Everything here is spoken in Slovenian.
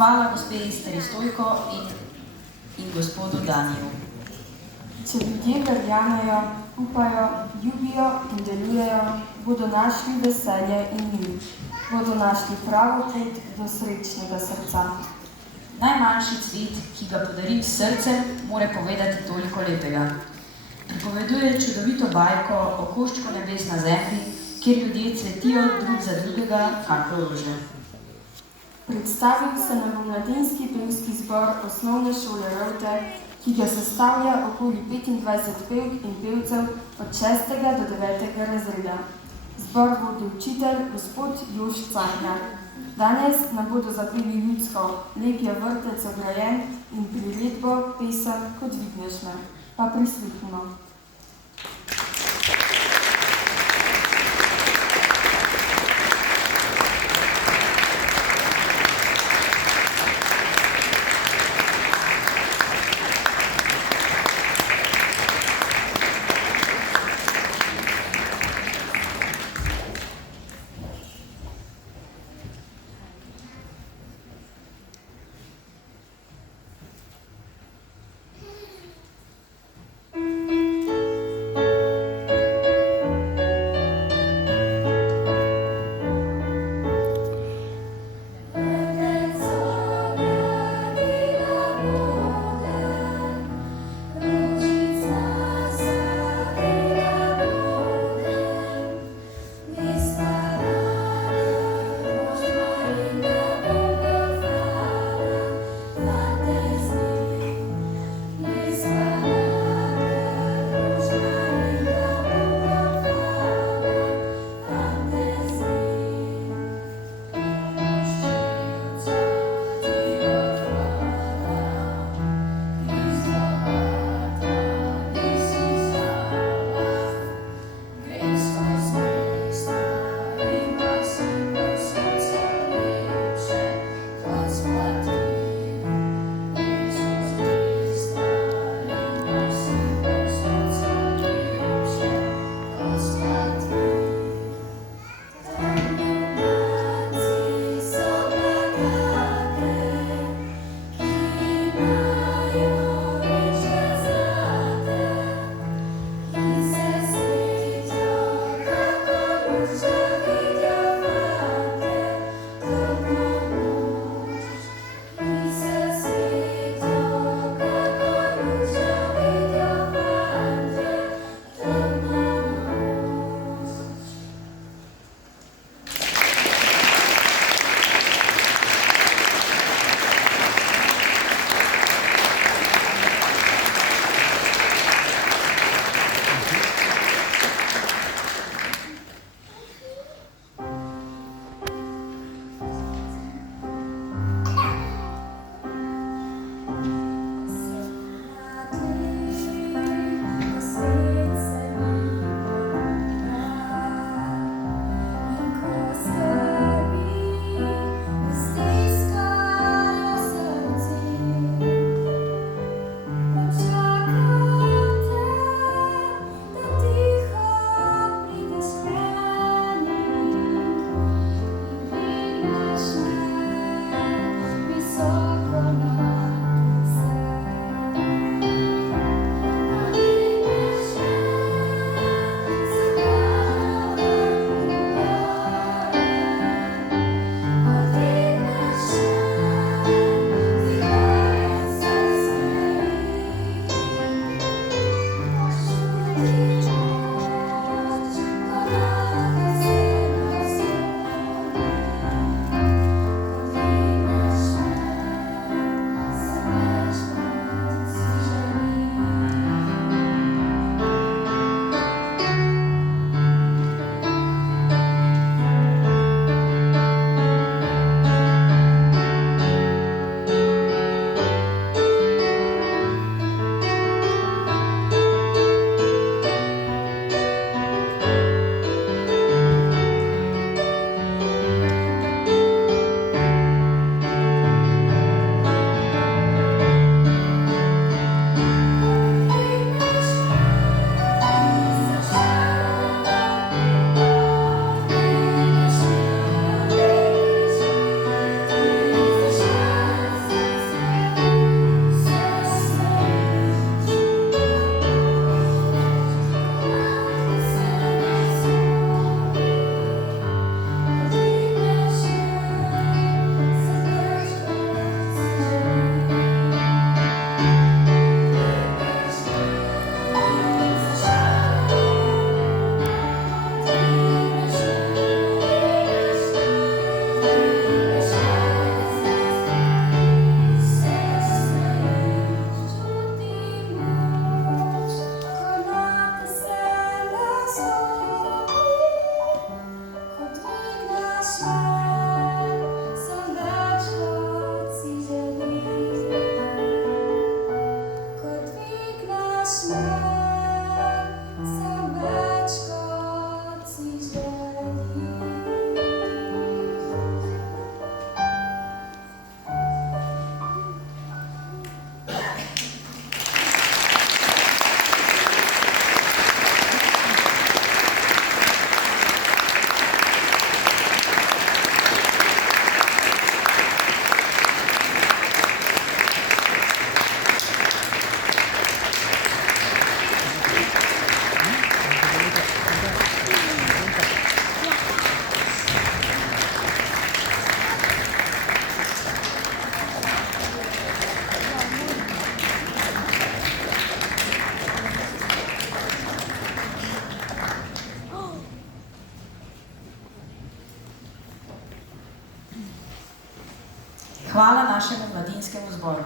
hvala gospe Esteri Stojko in gospodu Daniju. Če ljudje verjamejo, upajo, ljubijo in delujejo, bodo našli veselje in mir. Bodo našli pravo pot do srečnega srca. Najmanjši cvet, ki ga podarim s srcem, mora povedati toliko lepega. Pripoveduje čudovito bajko o koščku nebes na zemlji, kjer ljudje cvetijo drug za drugega, kakor rože. Predstavil se nam bo mladinski pevski zbor osnovne šole Rovte, ki ga sestavlja okoli 25 pevk in pevcev od 6. do 9. razreda. Zbor vodi učitelj gospod Jož Cajnar. Danes nam bodo zapeli ljudsko Lep je vrtec ograjen in priredbo pesem Ko dvigneš me. Pa prisluhnimo. Hvala našemu mladinskemu zboru.